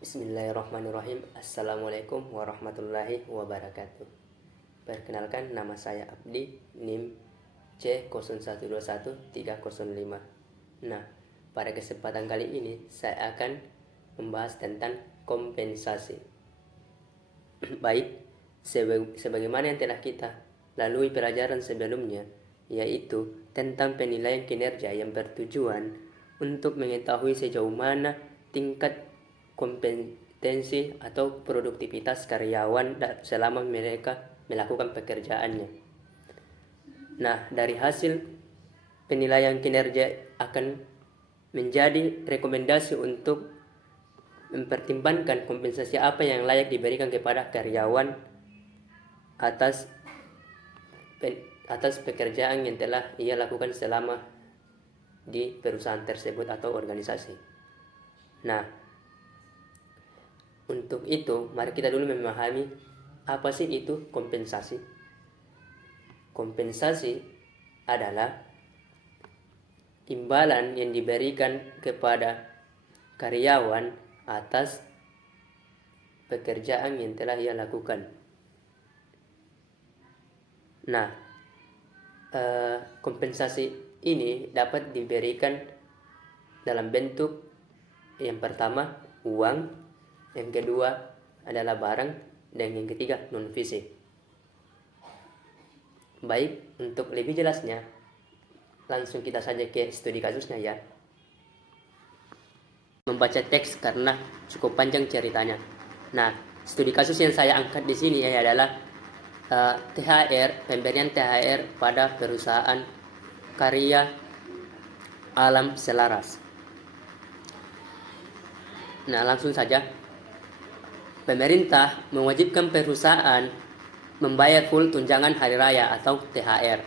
Bismillahirrahmanirrahim. Assalamualaikum warahmatullahi wabarakatuh. Perkenalkan, nama saya Abdi, NIM C0121305. Nah, pada kesempatan kali ini saya akan membahas tentang kompensasi. Baik, sebagaimana yang telah kita lalui pelajaran sebelumnya, yaitu tentang penilaian kinerja yang bertujuan untuk mengetahui sejauh mana tingkat kompetensi atau produktivitas karyawan selama mereka melakukan pekerjaannya. Nah, dari hasil penilaian kinerja akan menjadi rekomendasi untuk mempertimbangkan kompensasi apa yang layak diberikan kepada karyawan atas pekerjaan yang telah ia lakukan selama di perusahaan tersebut atau organisasi. Nah, untuk itu, mari kita dulu memahami apa sih itu kompensasi. Kompensasi adalah imbalan yang diberikan kepada karyawan atas pekerjaan yang telah ia lakukan. Nah, kompensasi ini dapat diberikan dalam bentuk yang pertama uang, yang kedua adalah barang, dan yang ketiga non-fisik. Baik, untuk lebih jelasnya, langsung kita saja ke studi kasusnya ya. Membaca teks karena cukup panjang ceritanya. Nah, studi kasus yang saya angkat di sini adalah THR, pemberian THR pada perusahaan karya Alam Selaras. Nah, langsung saja. Pemerintah mewajibkan perusahaan membayar full tunjangan hari raya atau THR.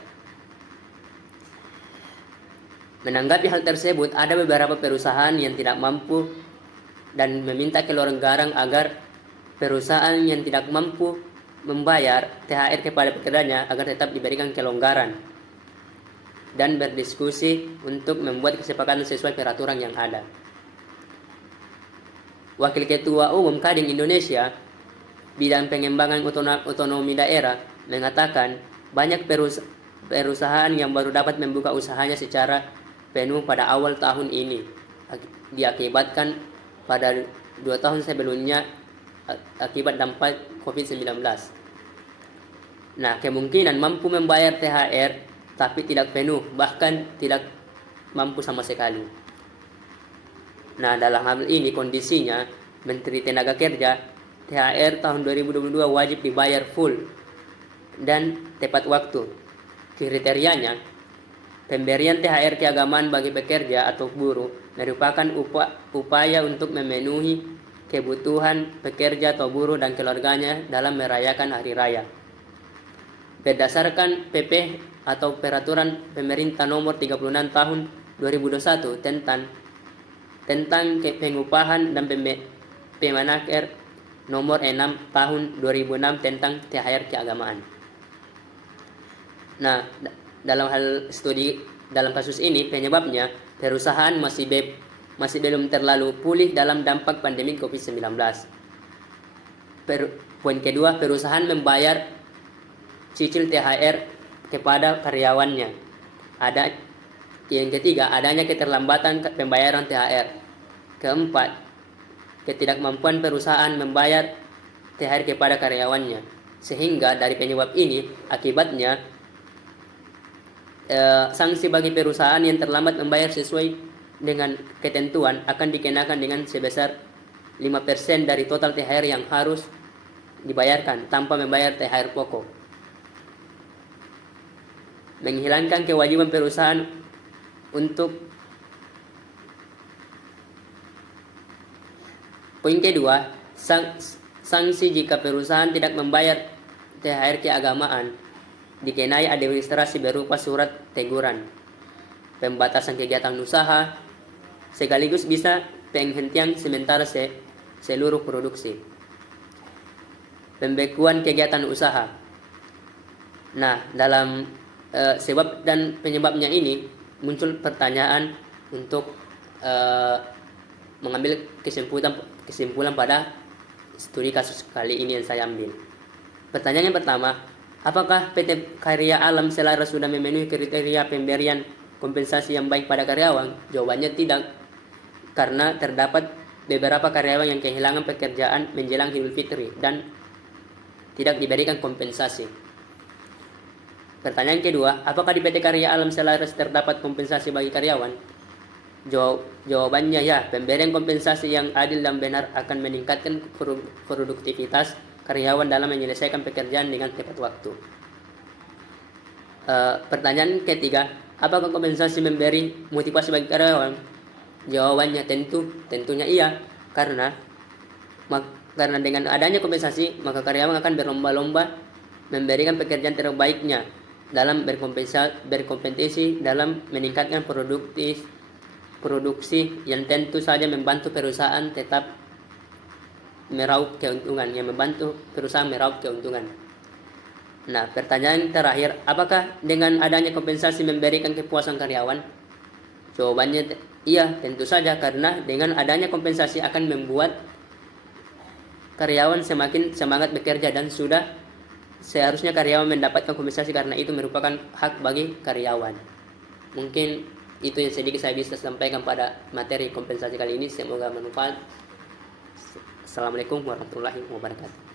Menanggapi hal tersebut, ada beberapa perusahaan yang tidak mampu dan meminta ke luar negara agar perusahaan yang tidak mampu membayar THR kepada pekerjanya agar tetap diberikan kelonggaran dan berdiskusi untuk membuat kesepakatan sesuai peraturan yang ada. Wakil Ketua Umum Kadin Indonesia Bidang Pengembangan Otonomi Daerah mengatakan banyak perusahaan yang baru dapat membuka usahanya secara penuh pada awal tahun ini, diakibatkan pada 2 tahun sebelumnya akibat dampak COVID-19. Nah, kemungkinan mampu membayar THR tapi tidak penuh, bahkan tidak mampu sama sekali. Nah, dalam hal ini kondisinya Menteri Tenaga Kerja THR tahun 2022 wajib dibayar full dan tepat waktu. Kriterianya, pemberian THR keagamaan bagi pekerja atau buruh merupakan upaya untuk memenuhi kebutuhan pekerja atau buruh dan keluarganya dalam merayakan hari raya. Berdasarkan PP atau Peraturan Pemerintah Nomor 36 Tahun 2021 tentang pengupahan dan Permenaker Nomor 6 Tahun 2006 tentang THR keagamaan. Nah, dalam kasus ini penyebabnya perusahaan masih belum terlalu pulih dalam dampak pandemi COVID-19. Poin kedua, perusahaan membayar cicil THR kepada karyawannya. Yang ketiga, adanya keterlambatan pembayaran THR. Keempat, ketidakmampuan perusahaan membayar THR kepada karyawannya. Sehingga dari penyebab ini, akibatnya sanksi bagi perusahaan yang terlambat membayar sesuai dengan ketentuan akan dikenakan dengan sebesar 5% dari total THR yang harus dibayarkan tanpa membayar THR pokok. Menghilangkan kewajiban perusahaan untuk poin kedua, sanksi jika perusahaan tidak membayar THR keagamaan dikenai administrasi berupa surat teguran, pembatasan kegiatan usaha, sekaligus bisa penghentian sementara seluruh produksi, pembekuan kegiatan usaha. Nah, dalam sebab dan penyebabnya ini muncul pertanyaan untuk mengambil kesimpulan pada studi kasus kali ini yang saya ambil. Pertanyaan yang pertama, apakah PT Karya Alam Selara sudah memenuhi kriteria pemberian kompensasi yang baik pada karyawan? Jawabannya tidak, karena terdapat beberapa karyawan yang kehilangan pekerjaan menjelang Idul Fitri dan tidak diberikan kompensasi. Pertanyaan kedua, apakah di PT Karya Alam Selaras terdapat kompensasi bagi karyawan? Jawabannya ya, pemberian kompensasi yang adil dan benar akan meningkatkan produktivitas karyawan dalam menyelesaikan pekerjaan dengan tepat waktu. Pertanyaan ketiga, apakah kompensasi memberi motivasi bagi karyawan? Jawabannya tentunya iya, karena dengan adanya kompensasi maka karyawan akan berlomba-lomba memberikan pekerjaan terbaiknya dalam berkompetisi dalam meningkatkan produksi yang tentu saja membantu perusahaan tetap meraup keuntungan. Nah, pertanyaan terakhir, apakah dengan adanya kompensasi memberikan kepuasan karyawan? Jawabannya iya, tentu saja, karena dengan adanya kompensasi akan membuat karyawan semakin semangat bekerja dan sudah seharusnya karyawan mendapatkan kompensasi karena itu merupakan hak bagi karyawan. Mungkin itu yang sedikit saya bisa sampaikan pada materi kompensasi kali ini. Semoga bermanfaat. Assalamualaikum warahmatullahi wabarakatuh.